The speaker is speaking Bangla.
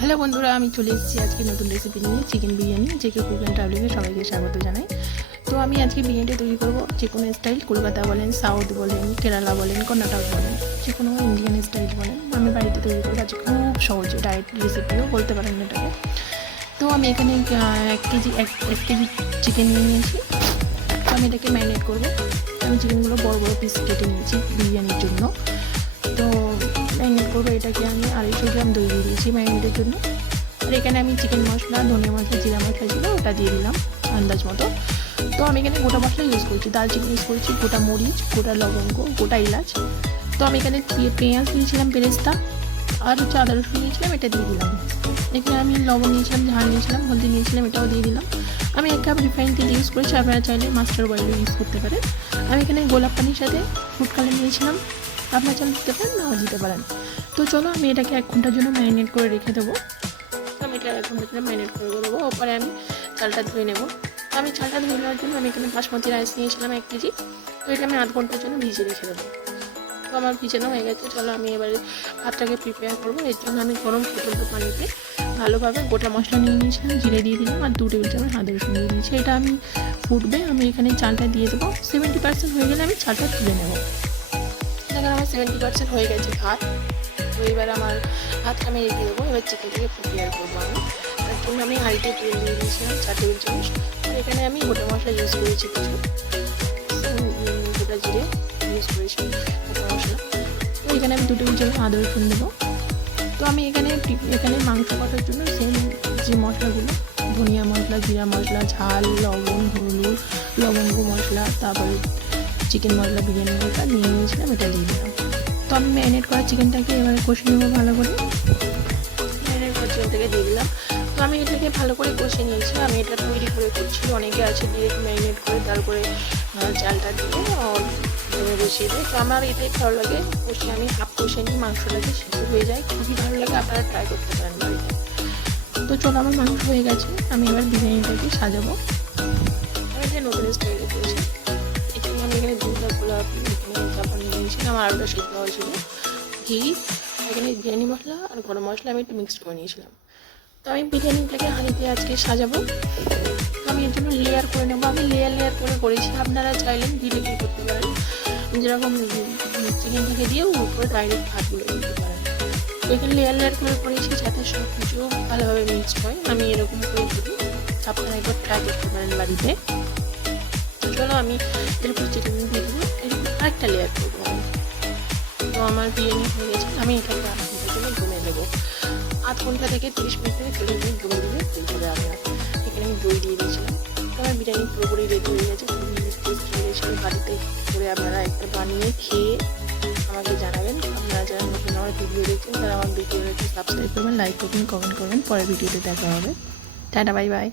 হ্যালো বন্ধুরা, আমি চলে এসেছি আজকে নতুন রেসিপি নিয়ে chicken biryani. JK cook and ট্রাভেলিংয়ে সবাইকে স্বাগত জানাই। তো আমি আজকে বিরিয়ানিটা তৈরি করবো যে কোনো স্টাইল, কলকাতা বলেন, সাউথ বলেন, কেরালা বলেন, কর্ণাটক বলেন, যে কোনো ইন্ডিয়ান স্টাইল বলেন, আমি বাড়িতে তৈরি করবো। আজকে খুব সহজে ডায়েট রেসিপিও বলতে পারেন এটাকে। তো আমি এখানে 1 কেজি চিকেন নিয়ে নিয়েছি। তো আমি এটাকে ম্যারিনেট করবো। আমি চিকেনগুলো বড় বড় পিস কেটে নিয়েছি বিরিয়ানির জন্য। তো ম্যারিনেট করবো। এটাকে আমি 250 গ্রাম দই দিয়ে দিয়েছি ম্যারিনেটের জন্য। আর এখানে আমি চিকেন মশলা, ধনিয়া মশলা, জিরা মশলা ছিল ওটা দিয়ে দিলাম আন্দাজ মতো। তো আমি এখানে গোটা মশলা ইউজ করছি, দারচিনি ইউজ করছি, গোটা মরিচ, গোটা লবঙ্গ, গোটা এলাচ। তো আমি এখানে পেঁয়াজ দিয়েছিলাম, বেরেস্তা, আর আদা রসুন নিয়েছিলাম, এটা দিয়ে দিলাম। এখানে আমি লবণ নিয়েছিলাম, ঝাল নিয়েছিলাম, হলদি নিয়েছিলাম, এটাও দিয়ে দিলাম। আমি 1 কাপ রিফাইন তেল ইউজ করেছি, আপনারা চাইলে মাস্টার অয়েল ইউজ করতে পারেন। আমি এখানে গোলাপ পানির সাথে ফুড কালার নিয়েছিলাম, আপনারা চাইলে দিতে পারেন, নাও দিতে পারেন। তো চলো আমি এটাকে 1 ঘন্টার জন্য ম্যারিনেট করে রেখে দেবো। আমি এটা 1 ঘন্টার জন্য ম্যারিনেট করে দেবো। ওপরে আমি চালটা ধুয়ে নেবো। তো আমি চালটা ধুয়ে নেওয়ার জন্য আমি এখানে বাসমতি রাইস নিয়েছিলাম 1 কেজি। তো এটা আমি 1/2 ঘন্টার জন্য ভিজিয়ে রেখে দেবো। তো আমার ভিজানো হয়ে গেছে। চলো আমি এবারে ভাতটাকে প্রিপেয়ার করবো। এর জন্য আমি গরম ফুটন্ত পানিতে ভালোভাবে গোটা মশলা নিয়ে নিয়েছিলাম, জিরে দিয়ে দিলাম, আর 2 টেবিল চামচ আদা রসুন দিয়ে দিয়েছি। এটা আমি ফুটবে, আমি এখানে চালটা দিয়ে দেবো। 70% হয়ে গেলে আমি চালটা তুলে নেবো। দেখেন আমার 70% হয়ে গেছে ভাত। তো এবার আমার ভাতটা আমি রেখে দেবো। এবার চিকেনটাকে প্রিপেয়ার করবো আমি। তার জন্য আমি হাঁড়িতে তেল দিয়ে দিয়েছিলাম 4 টেবিল চামচ। আর এখানে আমি গোটা মশলা ইউজ করেছি কিছু, গোটা জিরে ইউজ করেছি, গোটা মশলা। তো এখানে আমি 2 টেবিল চামচ আদা রসুন দেবো। তো আমি এখানে মাংস কাটার জন্য সেম যে মশলাগুলো, ধনিয়া মশলা, জিরা মশলা, ঝাল, লবণ, হলুদ, লবঙ্গ মশলা, তারপরে চিকেন মশলা, বিরিয়ানি মশলা নিয়ে নিয়েছিলাম, এটা দিয়ে দিলাম। তো আমি ম্যারিনেট করা চিকেনটাকে এবারে কষিয়ে নেবো ভালো করে। ম্যারিনেট করা চিকেনটাকে দিয়ে দিলাম। তো আমি এটাকে ভালো করে কষিয়ে নিয়েছি। আমি এটা তৈরি করে করছি, অনেকে আছে ডিরেক্ট ম্যারিনেট করে তারপরে চালটা দিয়ে বসিয়ে দেয়। তো আমার এটাই ভালো লাগে, কষিয়ে আমি হাফ কষিয়ে নিই, মাংসটাকে সিদ্ধ হয়ে যায়, খুবই ভালো লাগে। আপনারা ট্রাই করতে পারেন বাড়িতে। তো চলো আমার মাংস হয়ে গেছে, আমি এবার বিরিয়ানিটাকে সাজাবো। আমি এটা নতুন স্টাইলে করেছি। এখানে আমি এখানে দুধটা গোলাপ এখানে তারপর নিয়ে নিয়েছিলাম, আমার আলুটা সিদ্ধ হয়েছিল, ঘি, এখানে বিরিয়ানি মশলা আর গরম মশলা আমি একটু মিক্সড করে নিয়েছিলাম। তো আমি বিরিয়ানিটাকে হাঁড়িতে আজকে সাজাবো। তো আমি এর জন্য লেয়ার করে নেবো। আমি লেয়ার করে করেছি, আপনারা চাইলেন ধীরে ধীরে করতে পারেন, যেরকম চিকেনটাকে দিয়েও উপরে ডাইরেক্ট ভাতগুলো দিতে পারেন। তো এখানে লেয়ার করে করেছি যাতে সব কিছু ভালোভাবে মিক্সড হয়। আমি এরকম করে করি, আপনারা একবার ট্রাই করতে পারেন বাড়িতে। তো চলো আমি এরপর চিকেন দিয়ে দেবো, এরকম আরেকটা লেয়ার করবো আমি। তো আমার বিরিয়ানি হয়ে গেছে, আমি এটাকে 1/2 ঘন্টার জন্য দমে দেবো। 1/2 ঘন্টা থেকে 30 মিনিট থেকে 40 মিনিট দমে দিলে হয়ে যাবে আপনার। এখানে আমি দই দিয়ে দিয়েছিলাম। তো আমার বিরিয়ানি পুরোপুরি রেডি হয়ে গেছে, খুবই টেস্ট হয়ে গেছে। বাড়িতে করে আপনারা একটা বানিয়ে খেয়ে আমাকে জানাবেন। আপনারা যারা নতুন আমার ভিডিও দেখছেন তারা আমার ভিডিওটাকে সাবস্ক্রাইব করবেন, লাইক করবেন, কমেন্ট করবেন। পরের ভিডিওতে দেখা হবে। Tata, bye bye.